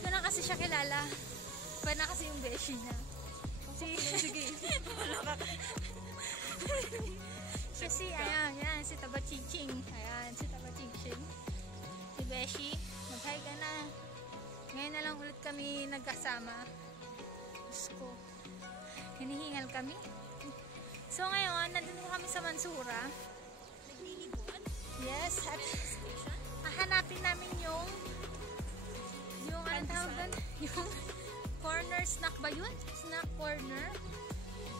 ko na kasi siya kilala. Pa na kasi yung beshi niya. Sige. Siya ayan, si Tabachiching. Ayan, si Tabachiching. Si Beshi, mag-hi ka na. Ngayon na lang ulit kami nagkasama. Diyos ko, hinihingal kami. So ngayon, nandito kami sa Mansura. Naglilibot? Yes, at hahanapin namin yung anong tawag doon? Yung corner snack ba yun? Snack corner.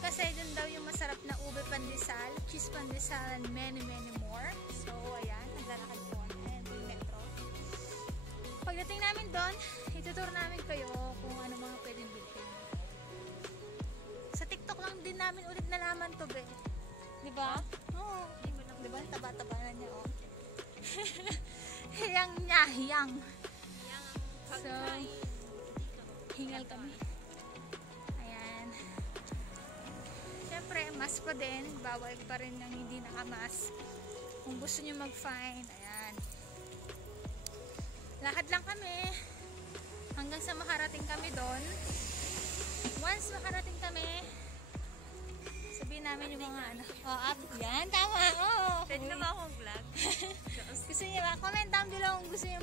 Kasi dun daw yung masarap na ube pandesal, cheese pandesal, and many more. So, ayan, naglalakad po. Ayan po yung metro. Pagdating namin doon, ituturo namin kayo kung ano mga pwedeng bilhin. Sa TikTok lang din namin ulit nalaman to, be. Diba? Oo. Diba? Taba-taba na niya, oh. Hiyang niya, hiyang. So, hingal kami. Ayan. Siyempre, mask pa din. Bawal pa rin ng hindi nakamask. Kung gusto nyo mag-fine, ayan. Lakad lang kami. Hanggang sa makarating kami doon. Once makarating kami, sabihin namin yung mga ano. Oh, up. Yan, tama. Oh. Pwede na ba akong vlog? Gusto niyo ba? Comment down below kung gusto niyo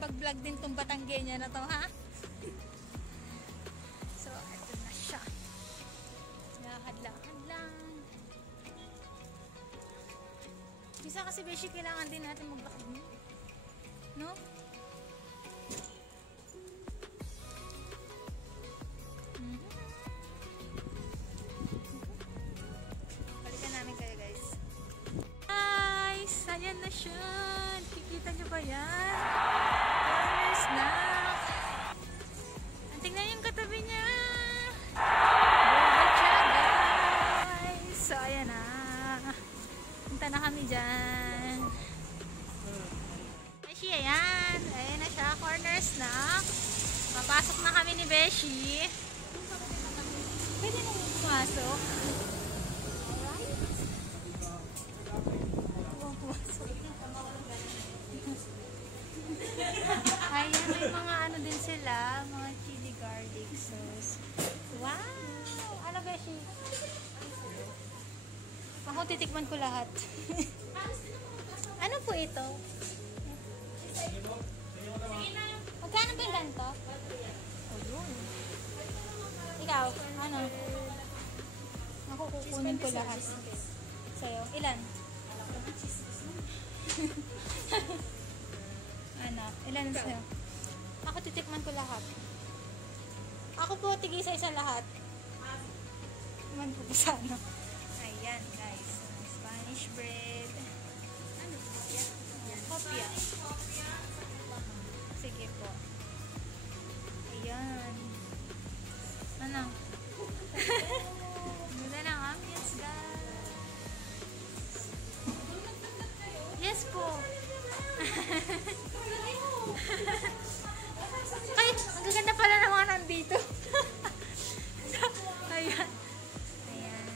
mag-vlog din tong Batanggenya na to, ha? So, ito na siya. Lakad-lakad lang. Bisa kasi beshi, kailangan din natin maglakad mo. No? Balikan namin kayo, guys. Guys, ayan na siya. Kikita nyo ba yan? Corner snack. Tingnan yung katabi niya. Boba siya, guys. So, ayan na. Punta na kami dyan. Beshi, ayan. Ayan na siya. Corner snack. Papasok na kami ni Beshi. Pwede na pumasok. Ayan, may mga ano din sila, mga chili garlic sauce. Wow! Ano, Beshi? Ako titikman ko lahat. Ano po ito? Magkano ba yung ganito? Oh, yun. Ikaw, ano? Ako kukunin ko lahat. Sa'yo, ilan? Ano? Ilan sa'yo? Ako titikman ko lahat. Ako po, tig-isa-isa lahat. Iman po sa ano. Ayan, guys. Spanish bread. Ano po yan? Kopya. Sige po. Ayan. Ano? Ganda ng ambience, guys. Yes po. Ay, ang gaganda pala ng mga nandito. Ayan. Ayan.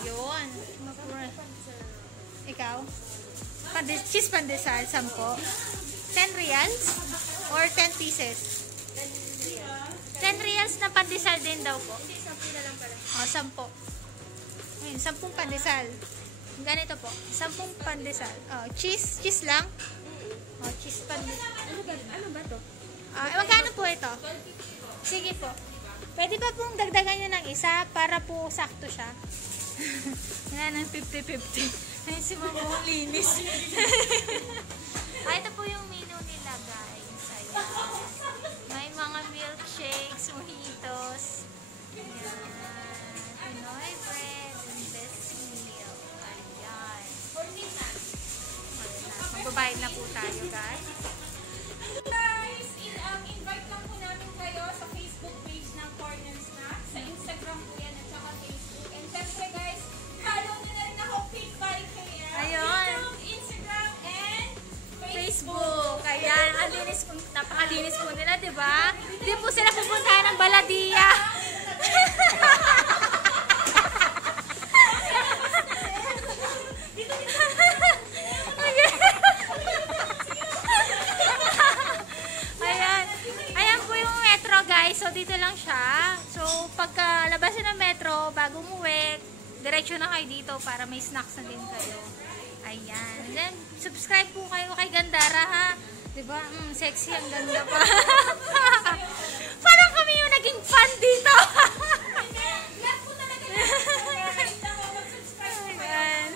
Yun. Ikaw? Cheese pandesal, 10. 10 reals? Or 10 pieces? 10 reals na pandesal din daw po. Hindi, 10 na lang pala. O, 10. Ayun, 10 pandesal. Ganito po. 10 pandesal. O, cheese lang. O, cheese pandesal. Ano ba to? Magkano po ito? Sige po. Pwede ba pong dagdagan nyo ng isa para po sakto siya? Yan ang 50-50. Ayun si Mama mong linis. Ito po yung menu nila, guys. Ayan. May mga milkshakes, mojitos. Ayan. Pinoy bread and best meal. Ayan. Magbabayad na po tayo, guys. Guys, invite lang po namin kayo sa Facebook page ng Corner Snack. Sa Instagram po yan at saka Facebook. And syempre guys, follow nyo na rin ako, Pink by KL. Ayun. YouTube, Instagram, and Facebook. Ayan, ang linis po, napakalinis po nila, di ba? Hindi po sila pupuntahan ng Baladia. Pero, bago umuwi, diretso na kayo dito para may snacks na din kayo. Ayan. And then, subscribe po kayo kay Gandara, ha? Diba? Sexy ang ganda pa. Parang kami yung naging fan dito. Ayan.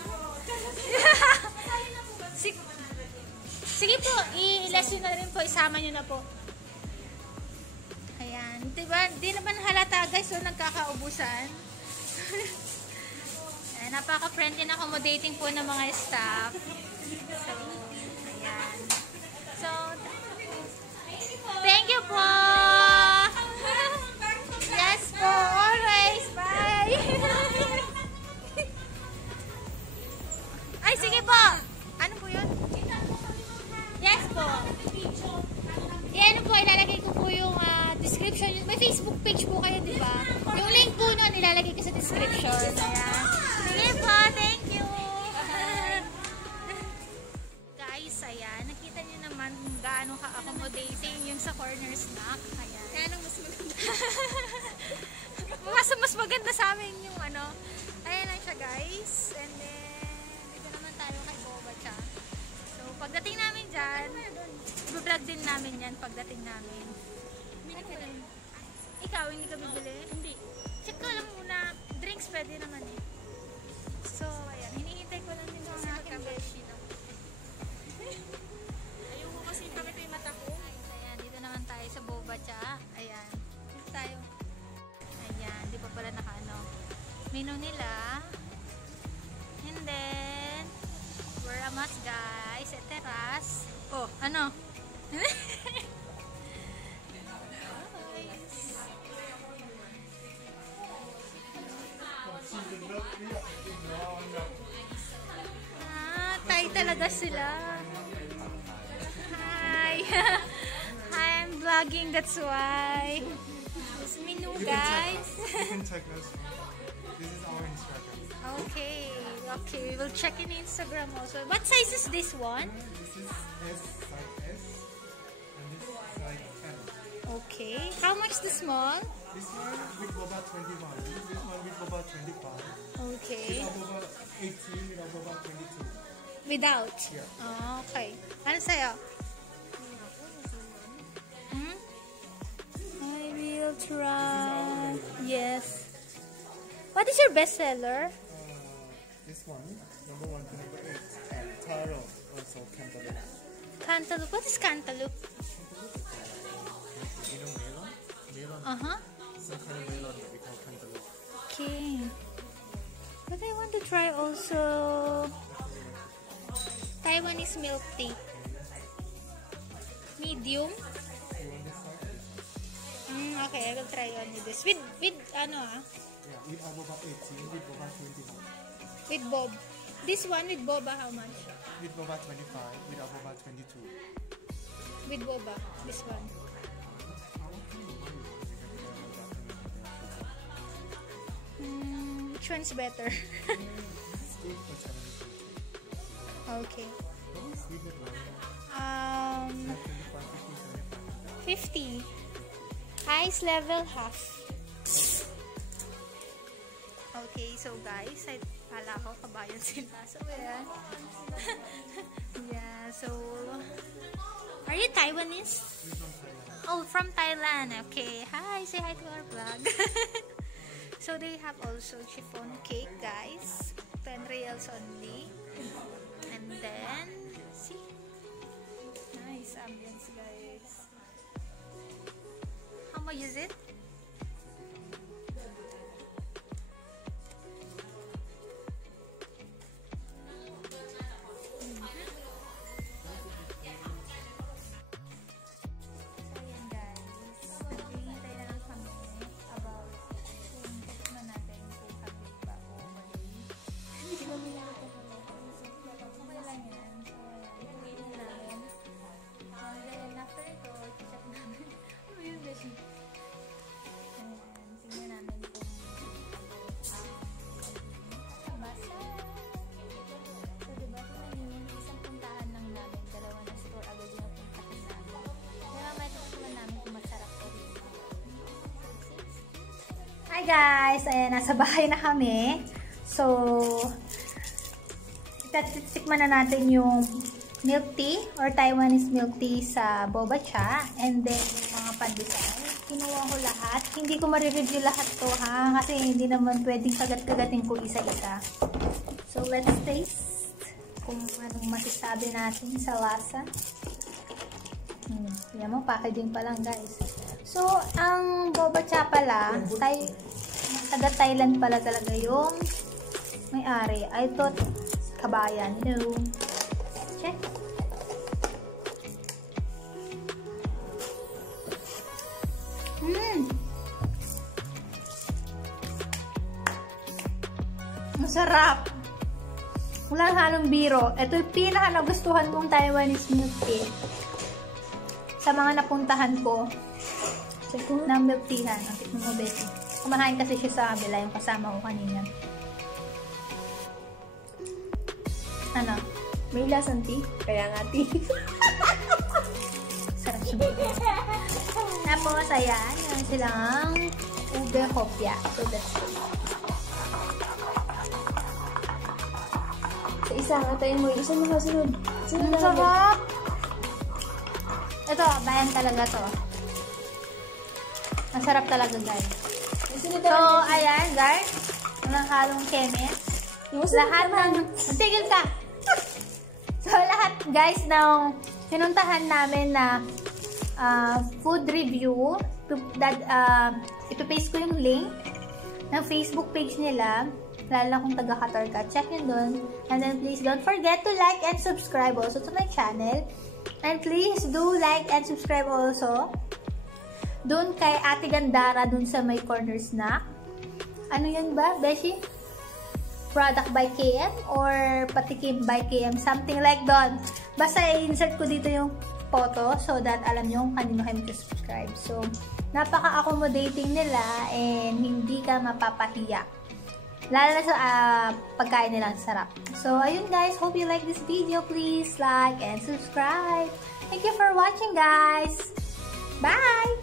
Sige po, i-less nyo na rin po. Isama nyo na po. Ayan. Diba? Di naman halata guys, so nagkakaubusan. Ayan, napaka-friendly and accommodating po ng mga staff. So, ayan. So, thank you po! Yes po! Always! Bye! Ay, sige po! Ano po yun? Yes po! Yan po, ilalagay ko po yung description. May Facebook page po kayo, di ba? Yung link po nun, ilalagay ko sa description. Ayan. Sige po, thank you! Guys, ayan. Nakita nyo naman kung gaano ka-accommodating yung sa corner snack. Ayan. Kaya nang mas maganda. Mas maganda sa amin yung ano. Ayan lang siya guys. And then, dito naman tayo kay Boba Cha. So, pagdating namin dyan, i-vlog din namin yan pagdating namin. Ikaw, hindi ka bibili? Hindi. Check ko lang muna. Drinks pwede naman eh. So, ayan. Hinihintay ko lang din yung aking beshi. Ayoko kasi bakit yung mata ko. Ayan, dito naman tayo sa Boba Cha. Ayan. Dito tayo. Ayan, di pa pala naka-ano. Menu nila. And then, we're a must guys. At terrace. Oh, ano? Tay talaga sila. Hi. Hi, I'm vlogging, that's why. This menu, guys. You can check us. This is our Instagram. Okay, we will check in Instagram also. What size is this one? This is S, size S, and this is size 10. Okay. How much the small? This one with boba 21. This one with boba 25. Okay. With boba 18, with boba 22. Without? Yeah. Oh, okay. Ano sa'yo? Hmm? I will try. Yes. What is your best seller? This one, number 1 to number 8. And taro, also cantaloupe. Cantaloupe. What is cantaloupe? You know melon? Melon. Uh-huh. Some kind of melon that we call cantaloupe. Okay. But I want to try also Taiwanese milk tea. Medium. You want this one? Okay, I will try only this. With ano Yeah, with boba 18, with boba 21. With bob. This one with boba, how much? With boba 25, with boba 22. With boba, this one. Which one's better? Okay. 50. Ice level half. Okay, so guys, ay pala ko kabayan sila. So yeah. Yeah, so are you Taiwanese? Oh, from Thailand. Okay. Hi, say hi to our vlog. So they have also chiffon cake, guys. 10 reals only. And then, see? Nice ambience, guys. How much is it? guys! Ayan, nasa bahay na kami. So, tikman na natin yung milk tea or Taiwanese milk tea sa boba cha. And then, yung mga pandesal. Kinuha ko lahat. Hindi ko marireview lahat to ha. Kasi hindi naman pwedeng kagat-kagatin ko isa-isa. So, let's taste kung anong masasabi natin sa lasa. Yan mo, packaging pa lang guys. So, ang boba cha pala, taga Thailand pala talaga yung may-ari. I thought kabayan. No. Check. Masarap. Walang halong biro. Ito yung pinaka nagustuhan kong Taiwanese milk tea. Sa mga napuntahan ko ng milk teahan. Ang tikman mo, Betty. Kumakain kasi siya sa kabila yung kasama ko kanina. Ano? May lasang tea. Kaya nga tea. Sarap siya. Tapos, ayan. Yan silang ube hopya. So, that's it. Sa isa nga tayo mo. Isa mo kasunod. Ang sarap! Ito, bayan talaga to. Masarap talaga, guys. So, ayan, guys. Walang halong chemist. Lahat ng... Tigil ka! So, lahat, guys, ng pinuntahan namin na food review, ipipaste ko yung link ng Facebook page nila. Lalo na kung taga-Qatar ka, check yun dun. And then, please don't forget to like and subscribe also to my channel. And please do like and subscribe also dun kay Ate Gandara dun sa may corner snack. Ano yun ba, Beshi? Product by KM or Patikim by KM, something like doon. Basta i-insert ko dito yung photo so that alam nyo kung kanino kayo mag-subscribe. So, napaka-accommodating nila and hindi ka mapapahiya. Lalo na sa pagkain nilang sarap. So, ayun guys. Hope you like this video. Please like and subscribe. Thank you for watching guys. Bye!